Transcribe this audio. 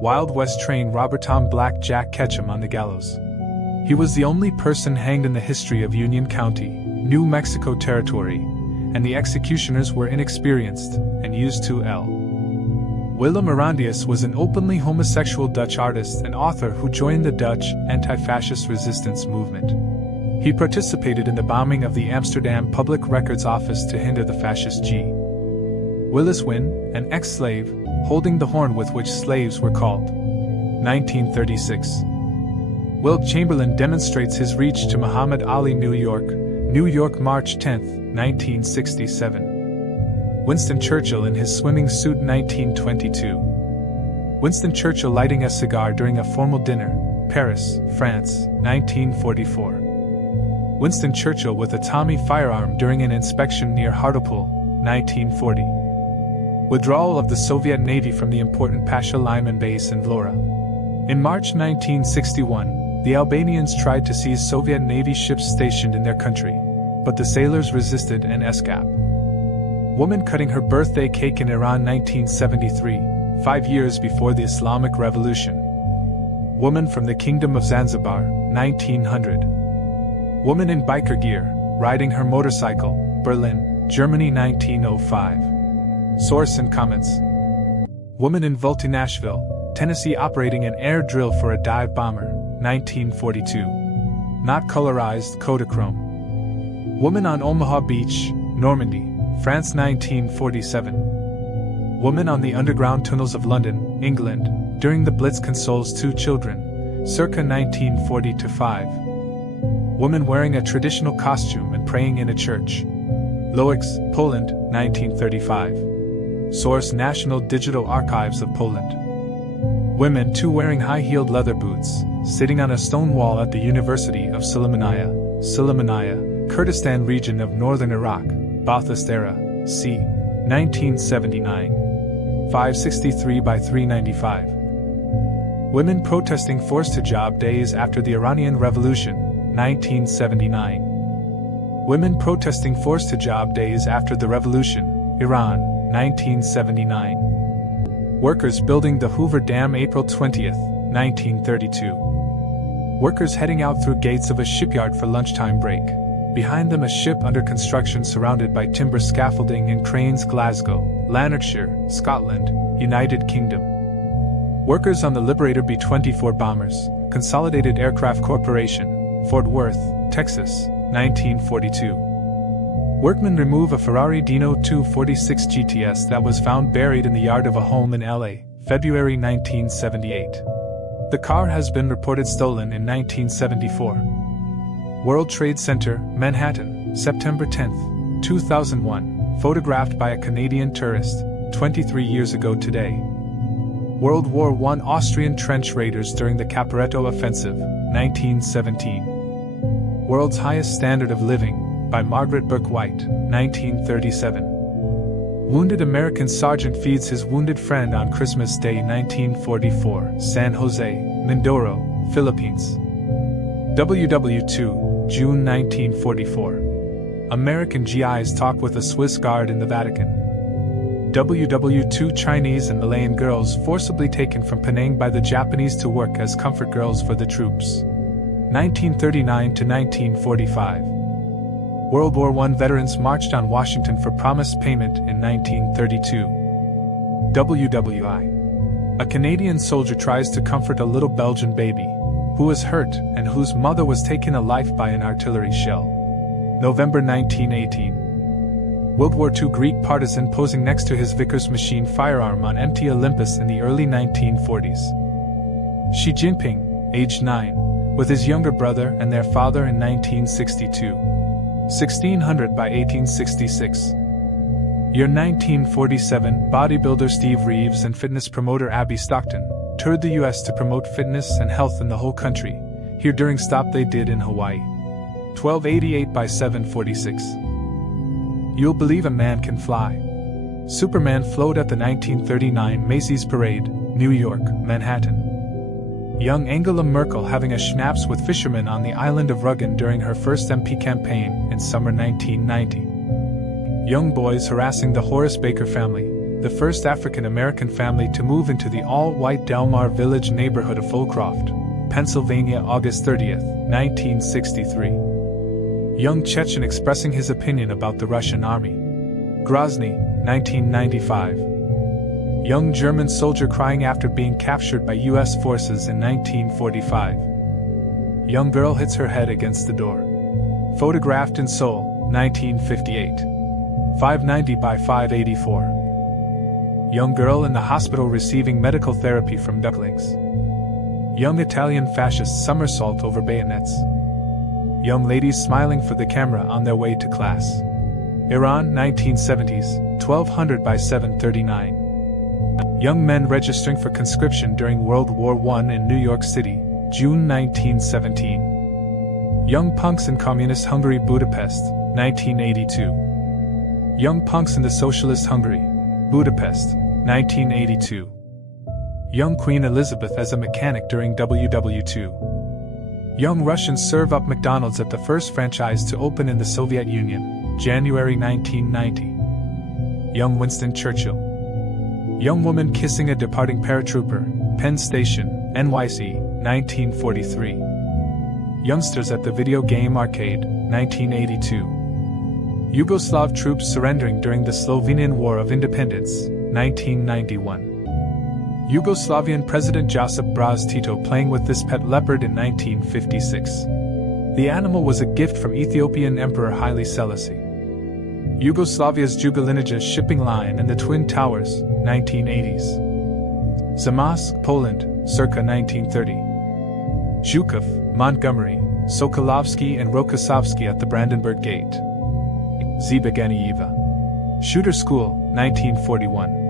Wild West trained Robert Tom Black Jack Ketchum on the gallows. He was the only person hanged in the history of Union County, New Mexico Territory, and the executioners were inexperienced and used too ill. Willem Arandius was an openly homosexual Dutch artist and author who joined the Dutch anti-fascist resistance movement. He participated in the bombing of the Amsterdam Public Records Office to hinder the fascist G. Willis Wynn, an ex-slave, holding the horn with which slaves were called. 1936. Wilt Chamberlain demonstrates his reach to Muhammad Ali, New York, March 10, 1967. Winston Churchill in his swimming suit, 1922. Winston Churchill lighting a cigar during a formal dinner, Paris, France, 1944. Winston Churchill with a Tommy firearm during an inspection near Hartlepool, 1940. Withdrawal of the Soviet Navy from the important Pasha Liman base in Vlora. In March 1961, the Albanians tried to seize Soviet Navy ships stationed in their country, but the sailors resisted and escaped. Woman cutting her birthday cake in Iran, 1973, 5 years before the Islamic Revolution. Woman from the Kingdom of Zanzibar, 1900. Woman in biker gear, riding her motorcycle, Berlin, Germany, 1905. Source and comments. Woman in Vultee, Nashville, Tennessee, operating an air drill for a dive bomber, 1942. Not colorized, Kodachrome. Woman on Omaha Beach, Normandy, France, 1947. Woman on the underground tunnels of London, England, during the Blitz consoles 2 children, circa 1940-5. Woman wearing a traditional costume and praying in a church. Lowicz, Poland, 1935. Source: National Digital Archives of Poland. Women 2 wearing high-heeled leather boots, sitting on a stone wall at the University of Sulaymaniyah, Kurdistan region of northern Iraq, Ba'athist era, c. 1979. 563 by 395. Women protesting forced hijab days after the Iranian Revolution, 1979. Women protesting forced hijab days after the revolution, Iran, 1979. Workers building the Hoover Dam, April 20, 1932. Workers heading out through gates of a shipyard for lunchtime break. Behind them a ship under construction surrounded by timber scaffolding and cranes, Glasgow, Lanarkshire, Scotland, United Kingdom. Workers on the Liberator B-24 bombers, Consolidated Aircraft Corporation, Fort Worth, Texas, 1942. Workmen remove a Ferrari Dino 246 GTS that was found buried in the yard of a home in LA, February 1978. The car has been reported stolen in 1974. World Trade Center, Manhattan, September 10, 2001, photographed by a Canadian tourist, 23 years ago today. World War I Austrian trench raiders during the Caporetto Offensive, 1917. World's Highest Standard of Living, by Margaret Burke White, 1937. Wounded American sergeant feeds his wounded friend on Christmas Day, 1944, San Jose, Mindoro, Philippines. WW2, June 1944. American GIs talk with a Swiss guard in the Vatican. WW2 Chinese and Malayan girls forcibly taken from Penang by the Japanese to work as comfort girls for the troops. 1939 to 1945. World War I veterans marched on Washington for promised payment in 1932. WWI. A Canadian soldier tries to comfort a little Belgian baby who was hurt and whose mother was taken alive by an artillery shell. November 1918. World War II Greek partisan posing next to his Vickers machine firearm on MT Olympus in the early 1940s. Xi Jinping, aged 9, with his younger brother and their father in 1962. 1600 by 1866. Year 1947, bodybuilder Steve Reeves and fitness promoter Abby Stockton toured the U.S. to promote fitness and health in the whole country. Here during stop they did in Hawaii. 1288 by 746. You'll believe a man can fly. Superman float at the 1939 Macy's Parade, New York, Manhattan. Young Angela Merkel having a schnapps with fishermen on the island of Rügen during her first MP campaign in summer 1990. Young boys harassing the Horace Baker family, the first African American family to move into the all-white Delmar Village neighborhood of Fulcroft, Pennsylvania, August 30, 1963. Young Chechen expressing his opinion about the Russian army. Grozny, 1995. Young German soldier crying after being captured by U.S. forces in 1945. Young girl hits her head against the door. Photographed in Seoul, 1958. 590 by 584. Young girl in the hospital receiving medical therapy from ducklings. Young Italian fascists somersault over bayonets. Young ladies smiling for the camera on their way to class. Iran, 1970s, 1200 by 739. Young men registering for conscription during World War I in New York City, June 1917. Young punks in Communist Hungary, Budapest, 1982. Young punks in the Socialist Hungary, Budapest, 1982. Young Queen Elizabeth as a mechanic during WW2. Young Russians serve up McDonald's at the first franchise to open in the Soviet Union, January 1990. Young Winston Churchill. Young woman kissing a departing paratrooper, Penn Station, NYC, 1943. Youngsters at the video game arcade, 1982. Yugoslav troops surrendering during the Slovenian War of Independence, 1991. Yugoslavian President Josip Broz Tito playing with this pet leopard in 1956. The animal was a gift from Ethiopian Emperor Haile Selassie. Yugoslavia's Jugolinija shipping line and the Twin Towers, 1980s. Zamość, Poland, circa 1930. Zhukov, Montgomery, Sokolovsky and Rokossovsky at the Brandenburg Gate. Ziba Ganieva. Shooter School, 1941.